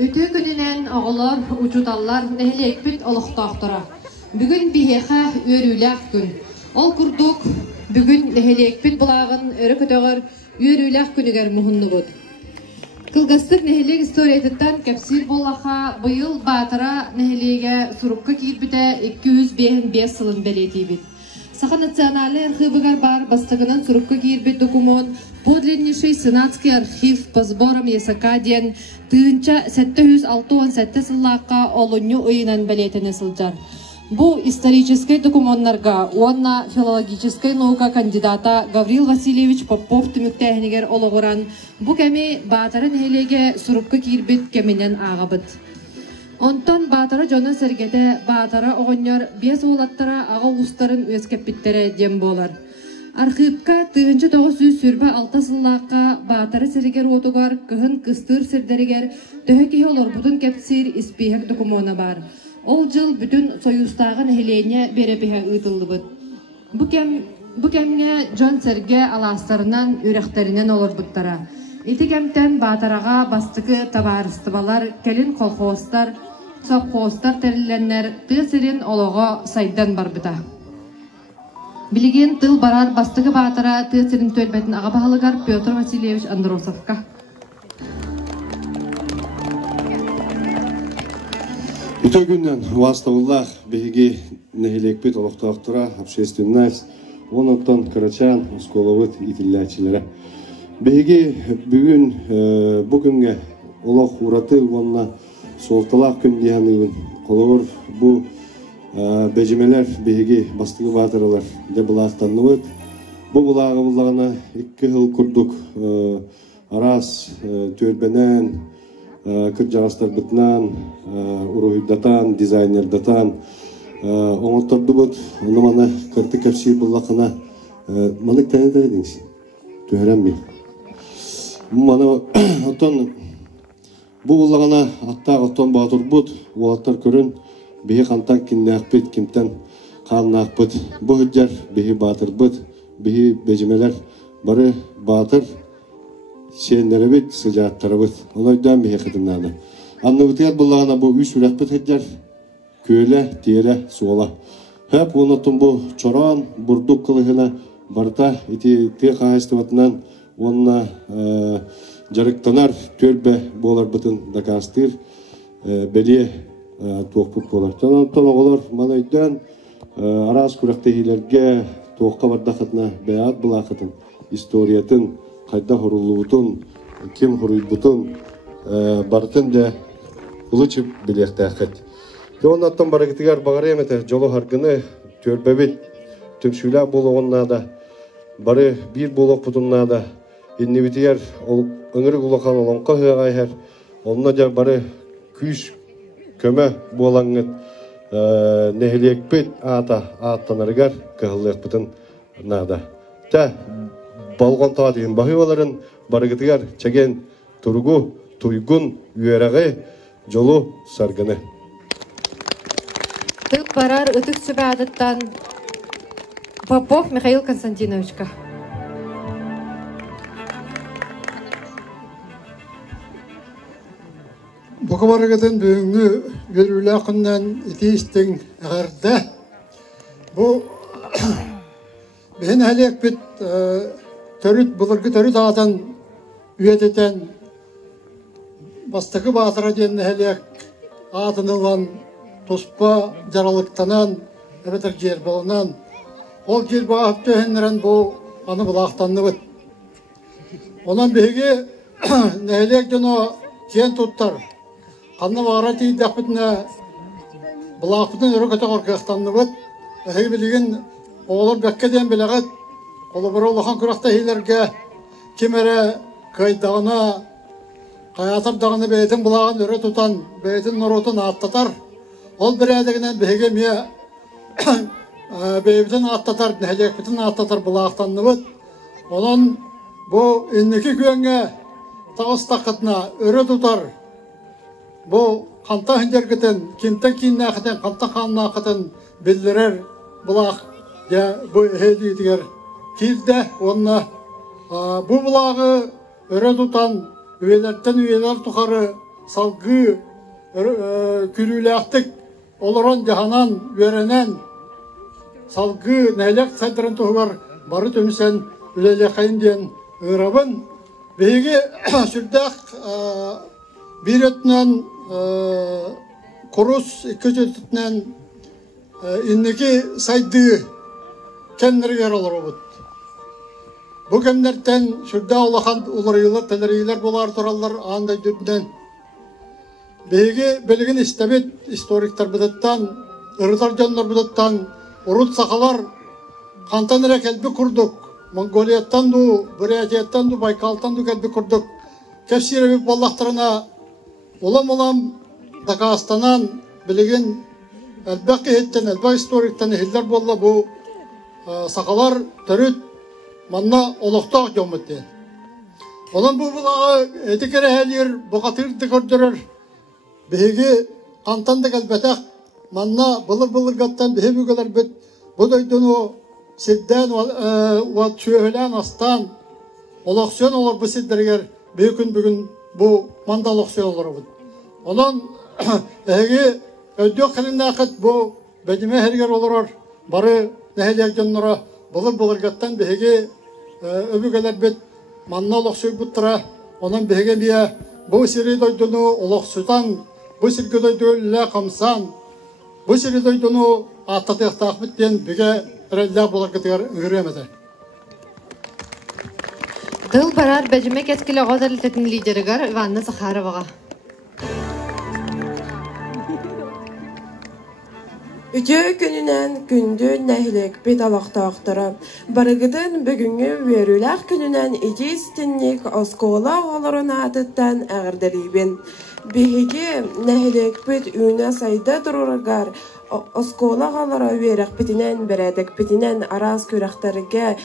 Ütü gününen oğullar, ucutallar nehelekbit oluqtaqtıra. Bugün biheqa örülaq gün. Ol kurduk, bugün nehelekbit bulağın örü kötüğür örülaq günüger muhunnu bud. Kılgastık nehelek istoriyetinden kapsir bollaqa bıyıl batıra nehelege surukka kirbide 205 yılın belediği bit. Saha Национальный архивыгар бар бастыгынан сурукка кирбит документ подлиннейший сенатский архив по сборам языка ден тыынча 767 сыллаққа олунью ыйынан белетіне сылжар. Бу исторический документтарга онна филологический наука кандидата Гаврил Васильевич Попов түмүктәһинигер ологуран бу кеми батырын хелеге сурукка кирбит кеминен агабыт. Онтон батыры жона сергеде батыры оғынер бес олаттара аға ұстарын өскеппітері дем болар. Архивка 1900 сүрбі 6 сыллаққа батыры сергер отугар кыхын кыстыр сирдерігер төхі кейі олар бұтын кепсир іспейхек докумена бар. Ол жыл бүтін союстағын хелене берепеге ұйтылды бұд. Бұ кемге жон серге аластарынан үректерінен олар бұттара. Ити кемтен батыраға бастықы табарыстыбалар келін колхозтар, совхозтар тәрілленнер тысырын олығы сайдан бар бұта. Білген тыл барар бастығы батыра тысырын төлбетін аға бағалығар Петр Васильевич Андросовка. Үті күннен вастығыллах бейге нәхелекпет олықтақтыра общественность, онықтан Карачан, Осколовыт итілләчілері. Бейге бүгінге олақ ураты онына солталақ күн дейінігін қолығыр бұл бәжімелер бейге бастығы батырылар де бұлақтанны өт. Бұл бұлағы бұлағына 2 жыл күрдік арас төрбенен, күр жағастар бұтынан, ұрығыдатан, дизайнердатан оңыттарды бұд. Оны мана күрті кәпсей бұлақына маңық тәне тәйдіңсін, түйерен бей. Мана оттан бұл ұлағана аттағы оттан батыр бұд, олаттар көрін бейі қантан кенне ақпет, кемтен қанын ақпет. Бұл үддер бейі батыр бұд, бейі бәжімелер бары батыр сенлері бет, сылжаттары бұд. Оны өйден бейі қытымнады. Анны ұтығат бұлағана бұл үш үрәқпет үддер көйлі, тері, суала. Хәп оныттың бұл чоран, бұрдық қылығына барта, еті қағыстыватынан онына жарықтанар төрбе болар бұтын дакастыр бәле тоқпып болар. Тонан оғылар манайдан арас күрәқтейілерге тоққа бардақытына бәят бұлақытын, историятын, қайда құрылуытын, кем құрылбытын бартын да ұлычып білеқті әқет. Онаттан барағытығар бағар еметі жолы харгыны төрбәбет түмшілі болуғыннада, бары бір болуқ бұтыннада, Иннебитер өңірік ұлақан олонқа ғайхар, онына да бары күйіш көмі болаңыз нәхілекпет аттанарығар кығылық бұтын нада. Та балған таатығын бақи оларын барығытығар чәген тұрғы, тұйгын, үйерағы жолу сарғыны. Тық барар үтік сүбәдіттен Попов Михаил Константиновичка. Бұқыбарығыдың бүгінгі өріліқінен етейістің ғарды. Бұл бейін әлек біт бұлырғы төріт атын үйететен бастығы батыра ден әлек атынылан тұспа жаралықтанан, әбетір жер болынан. Ол жер бағып төхінірін бұл аны бұлақтанны бұд. Онан бейге әлек дұны кен тұттар. Қанна бағара тейді ақпетіне бұлақпытын үрі көті қорқықтанны бұд. Әхей білеген оғылыр бәккеден біліғат. Қолы бір олыған күрақта хейлерге кемері қайдағына, қаятырдағыны бәйтін бұлағын үрі тұтан, бәйтін нұрутын аттатар. Ол бір әдігінен бәйге ме бәйбітін аттатар, нәлекбітін аттатар бұлақтанны бұд. Онын бұл үннекі күйенге тағыстақытына үрі тұтар. Бұл қанта хүндергітін, кемтен кейінне ақытын, қанта қанына ақытын білдірер бұлақ бұл әйдігер келді. Онына бұл бұлағы үрі тұтан, үйелерттен үйелер тұқары salgı kürülüyaktık oluran cahanan verenen salgı neylek saydıran toğular barı tömüsen ülelekayın diyen ığrabın beygi sürdük bir ötünen korus iki ötünen inneki saydığı kendiri yer olur obut. Bu kemlerden sürdük Allah'ın ularıyla teleriler bolar torallar ağında düründen beygi belgin istemit historikler bıdıttan ırıtar canlar bıdıttan urut sakalar kantanıra kelbi kurduk. Mongoliyattan du, Buriyatiyattan du, Baykal'tan du kelbi kurduk. Kefsire bir ballahtarına olam Dağıstan'dan bilgin elbaki hitten, elbaki historikten ehiller bolla bu sakalar törüt manna oluqtaq jomutti. Olan bu bulağı etikere her yer boğatır dıkırdırır. Bihigi kantandık elbetek manna bılır gattan bihi bügeler bit. Bu doydunu sidden ve tüyölen astan oluqsiyon olur bu sidderger. Bugün bu manda oluqsiyon olur. Olan bihigi ödüyor kelinde akıt bu bedime her yer olur. Barı neheliyek canlara bılır gattan bihigi öbügeler bit. Manna oluqsiyon buttıra. Onun bihigi biye bu siri doydunu oluqsudan bu sirke doyduyla kamsan bu siri doydunu atatık takmit diyen bige rella bular gıtıgar ığıremedi. Dıl barar becemek eskili ağzarlıtetin liderigar Ivanna Zakharovaga. Üçü gününen gündü nehlek bit alaqtaqtıra. Barıgıdın bugüngü verülak gününen iki istinlik oskola oğların adıttan ağırdaribin. Bihigi nehlek bit üne sayda dururgar oskola oğlara verek bitinen beredek bitinen araz kürektarıga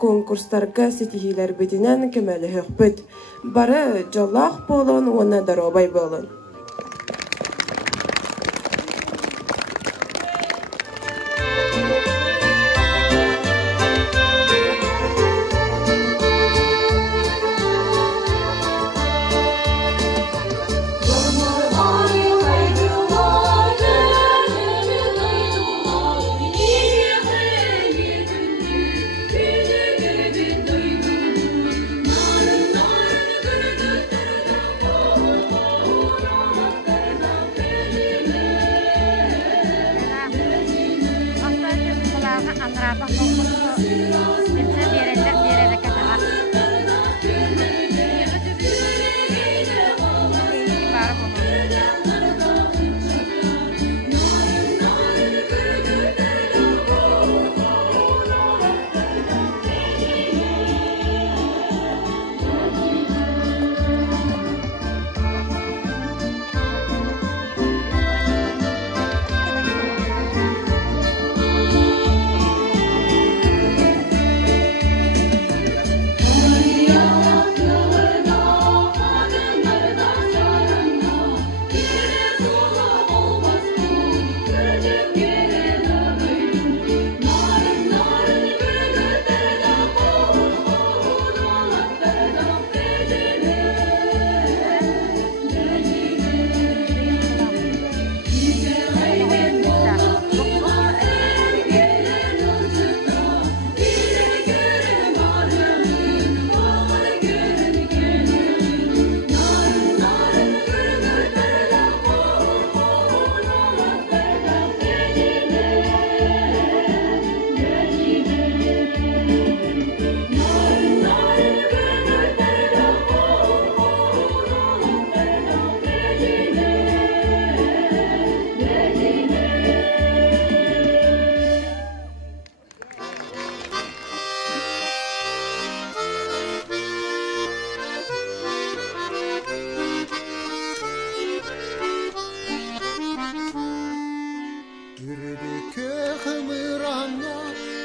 konkurslarga sitihiler bitinen kemeli hükbüt. Barı jallaq bolun ona darobay bolun.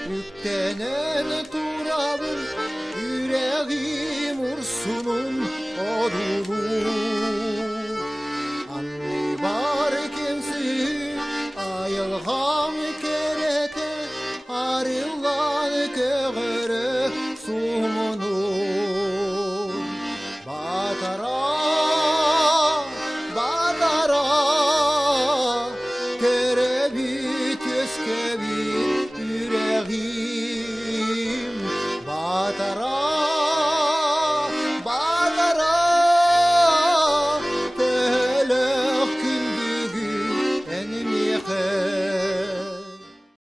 Yüktenen turabın yüreğim ursunun odunu Anne var kimsi ayılğam kerete arılan köğü